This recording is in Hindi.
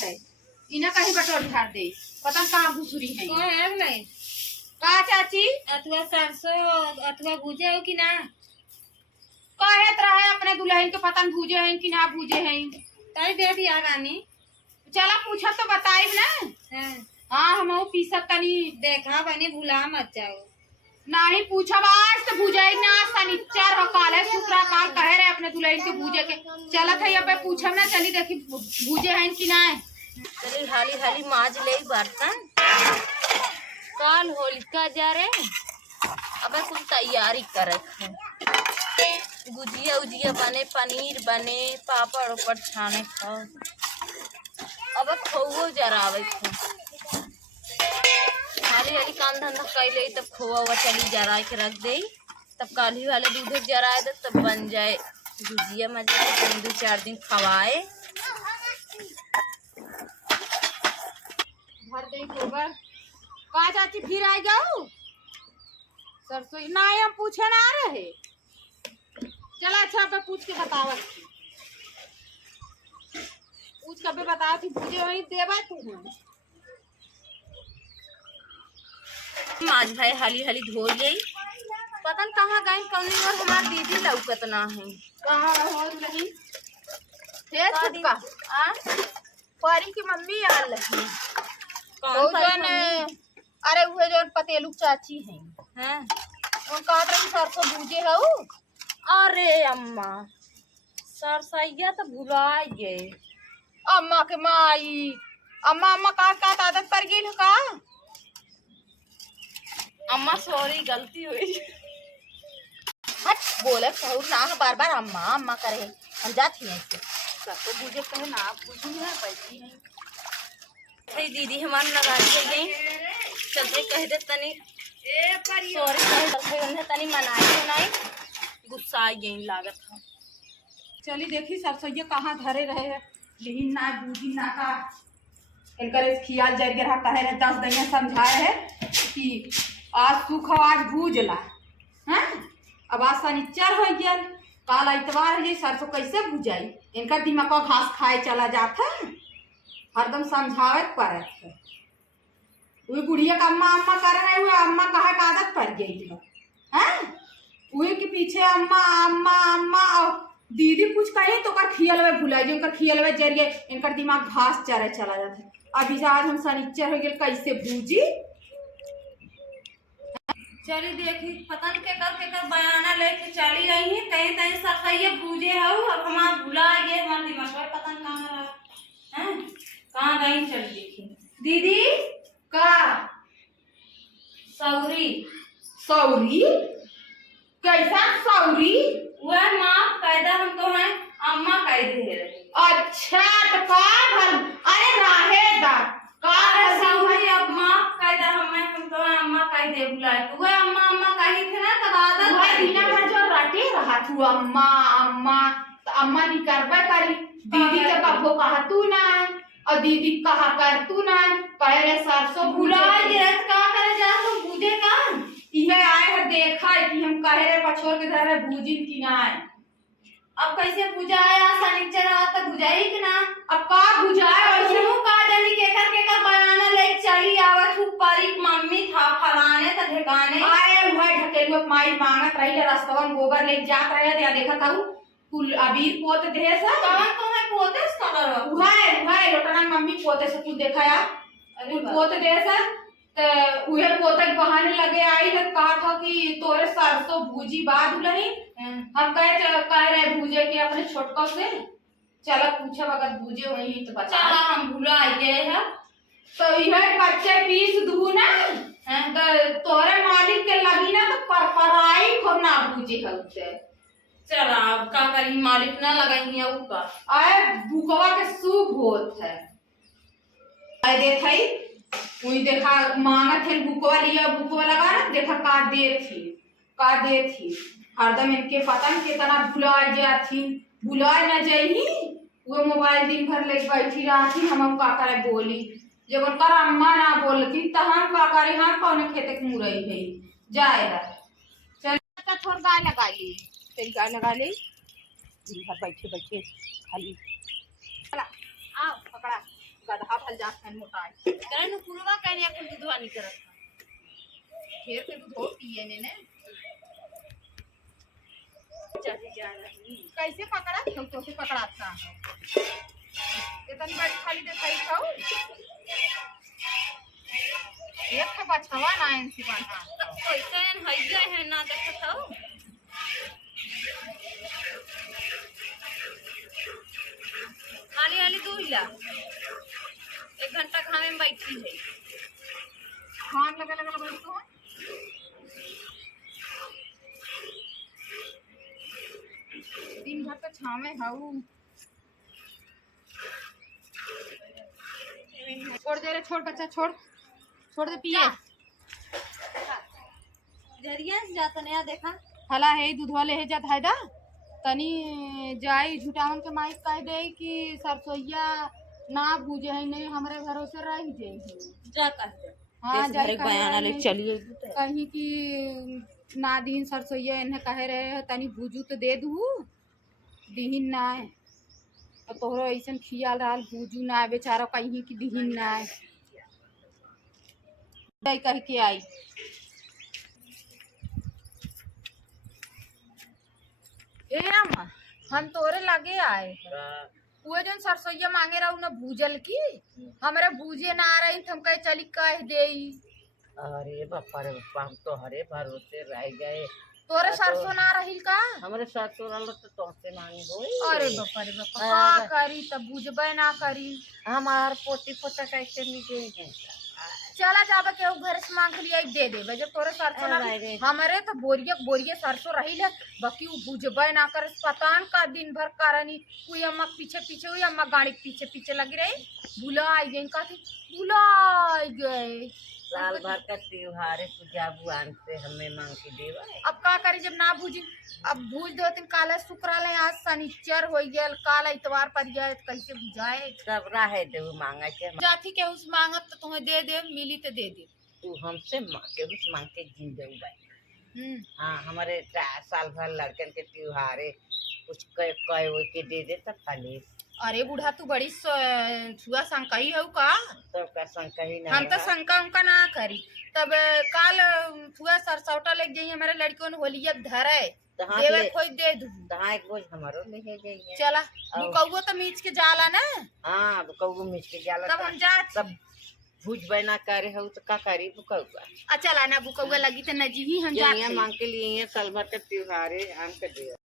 बाटे इन्हें कहीं बटोर झाड़ दे पता कहाँ घुसुरी है नहीं का चाची अथवा सरसों अथवा भूजे हो कि ना कहत रहे अपने दुल्हन के पतन भूजे हैं कि ना भूजे हैं तई दे दिया रानी चला पूछा तो बताइब ना हाँ हाँ हम पीसक तनी देखा बनी भूला मत जाओ नहीं पूछब आज तो भूजाई ना शनिचर हो काल है शुक्र काल कहे रहे अपने दुल्हन के भूजे के चलत है अब पूछब ना चली देखी भूजे हैं कि ना चली हाली हाली माज ले बर्तन काल होलिका जा रे अब कुछ तैयारी करे गुजिया उजिया बने पनीर बने पापड़ उपड़ छाने खाओ अब खोओ जरावे हाली हाली काम धंधा कैले तब खोआ हुआ चली जरा के रख दे तब काली वाले दूध जराए दे तब बन जाए गुजिया मजा 2-4 दिन खवाए भर दे गोबर का चाची फिर आ जाओ सरसों ना हम पूछे ना रहे चला अच्छा पे पूछ के बतावत पूछ के बताओ थी भूजे वही देवा तू माज भाई हाली हाली धो ले पता न कहाँ गए कौनी और हमार दीदी लौकत ना है कहाँ हो नहीं हे छुटका आ परी की मम्मी आल लगी कौन जन अरे वो जो पतेलू चाची हैं हैं उन कहा था सरसों भूजे हो अरे अम्मा सरसैया तो भुला गए अम्मा के माई अम्मा अम्मा का आदत पड़ गई का अम्मा सॉरी गलती हुई हट बोले कहूँ ना बार बार अम्मा अम्मा करे हम जाती हैं सबको भूजे कहे ना भूजी है बैठी है भाई दीदी हमारे लगा गई चलते कह दे तनी सॉरी कह दे उन्हें तनी मनाई गुस्सा आई गई लागत था चली देखी सरसैया कहाँ धरे रहे है लेकिन ना बूझी ना का इनकर खियाल जर गिरा कहे रहे 10 दैया समझाए है कि आज सुख आज भूजला हैं अब आज शनिचर हो गया काल इतवार है सरसों कैसे भूजाई इनका दिमाग घास खाए चला जाता है हरदम समझावे पड़े है वही बुढ़िया का अम्मा अम्मा कर रहे हुए अम्मा कहा का आदत पड़ गई है हैं वही के पीछे अम्मा अम्मा अम्मा और दीदी कुछ कहे तो कर खियल में भुला जी उनका खियल में जरिए इनका दिमाग घास चरे चला जाता है अभी आज हम शनिचर हो गए कैसे भूजी चली देखी पता नहीं केकर बयाना लेके चली आई है कहीं कहीं सरसैया भूजे हो अब हमारा भुला गए हमारा दिमाग पता नहीं कहाँ रहा हैं कहाँ गई चली देखी दीदी का सौरी सौरी कैसा सौरी वह माँ कैदा हम तो हैं अम्मा कैदे है अच्छा तो का भल अरे राहेदा का सौरी अब माँ कैदा हम तो हैं अम्मा कैदे बुलाए तो वह अम्मा अम्मा कही थे ना तब आदत वह बिना भर जो रटे रहा तू अम्मा अम्मा तो अम्मा नहीं करबे करी दीदी तो कबो कहा तू ना और दीदी कहा कर तू ना कहे रे सरसों भुला गए का करे जा तुम भूजे का इहे आए है देखा कि हम कहे रे पछोर के धरे भूजिन की ना अब कैसे पूजा है शनिचर तक बुझाई कि ना अब का बुझाए और का जानी केकर बयाना ले चली आवत हूँ परी मम्मी था फलाने त ठिकाने आए भाई ढकेलुआ माई मांगत रही रास्तवन गोबर ले जात रहे या देखा था कुल अबीर पोत दे से कौन तो है पोते कलर भाई लोटना मम्मी पोते से कुल देखा यार कुल पोत दे से तो उहे पोते बहाने लगे आई तो कहा था कि तोरे सरसों भूजी बाद उलही हम कह रहे भूजे के अपने छोटका से चला पूछा अगर भूजे वही तो बता चला हम भूला गए हैं तो यह कच्चे पीस दू ना तो तोरे मालिक के लगी ना तो परपराई खूब ना भूजे होते चला अब का करी मालिक ना लगाई है ऊपर आए बुकवा के सूप होत है आए देखई वही देखा मांगत है बुकवा लिया बुकवा लगा ना देखा का दे थी हरदम इनके पता नहीं कितना भुला जाती भुला न जाई वो मोबाइल दिन भर ले बैठी रही हम का करे बोली जब उनका अम्मा ना बोलती तो हम का करे हम कौन खेते के मुरई है जाएगा चल थोड़ा गाय लगा ली तेरी गाय लगा ली दिन भर बैठे बैठे खाली आओ पकड़ा रहल जात है मोटाई करे न पुरवा कहने अपन दूधवा नहीं करत फिर के दूध हो पिए ने चली जा रही कैसे पकड़ा तो से पकड़ाता है इतनी बड़ी खाली दिखाई खाओ एक के बचवा ना इनसी बना कैसे हइया है ना देखत हो खाली खाली दूहिला 1 घंटा घामे में बैठी है खान लगा लगा बैठ तो दिन भर तो छामे हाउ छोड़ दे रे छोड़ बच्चा छोड़ दे पिए जरिया से जाता नया देखा हला है दूध वाले है जात है दा तनी जाई झुटावन के माइक कह दे कि सरसोईया ना बूझे है नहीं हमारे भरोसे रह जाए जा कर हाँ जाई बयाना ले चलिए कहीं कि ना दिन सरसोईया इन्हें कहे रहे तनी बूझू तो दे दू दिहिन ना है तो तोहरो ऐसा खियाल रहा बूझू ना बेचारा कहीं की दिहिन ना है कह के आई ए अम्मा हम तोरे लागे आए वो जो सरसोईया मांगे रहा न भूजल की हमारे भूजे ना आ रही हम कहे चली कह दे अरे बापा रे बापा हम तो हरे भरोसे रह गए तोरे सरसों ना रही का हमारे सरसों रहल तो तुमसे मांगी होई अरे बापा रे बापा का करी तब बुझबे ना करी हमार पोती पोता कैसे निकल चला जाबे के घर से मांग लिया दे दे जब तोरे सरसों ना हमारे तो बोरिया सरसों रही ले बाकी वो बुझबे ना कर पतान का दिन भर करनी कोई अम्मा पीछे हुई अम्मा गाड़ी के पीछे लगी रही भुला गई भुला गए साल भर का त्योहार पूजा बुआन से हमें मांग के देवा अब का करी जब ना भूजी अब भूज 2 दिन काला शुक्रालय आज शनिचर हो गया काला इतवार पर जाए कैसे बुझाए सब रहे दे मांगा के जाती के उस मांगत तो तुम्हें दे दे मिली तो दे दे तू हमसे मांग के जी दे भाई हाँ हमारे साल भर लड़कन के त्योहार कुछ कह के दे दे तब खाली अरे बूढ़ा तू बड़ी छुआ शंका ही है का तो का शंका ही ना हम तो शंका उनका ना करी तब काल छुआ सरसौटा ले जाइए हमारे लड़कियों ने होलिया धरे देवे कोई दे दू तहाँ एक बोझ हमारो ले जाइए चला बुकौआ तो मीच के जाला ना हाँ बुकौआ मीच के जाला तब हम जा सब भूज बना करे हो तो का करी बुकौआ चला ना बुकौआ लगी तो नजीवी हम जा मांग के लिए साल भर का त्योहार है आम के दे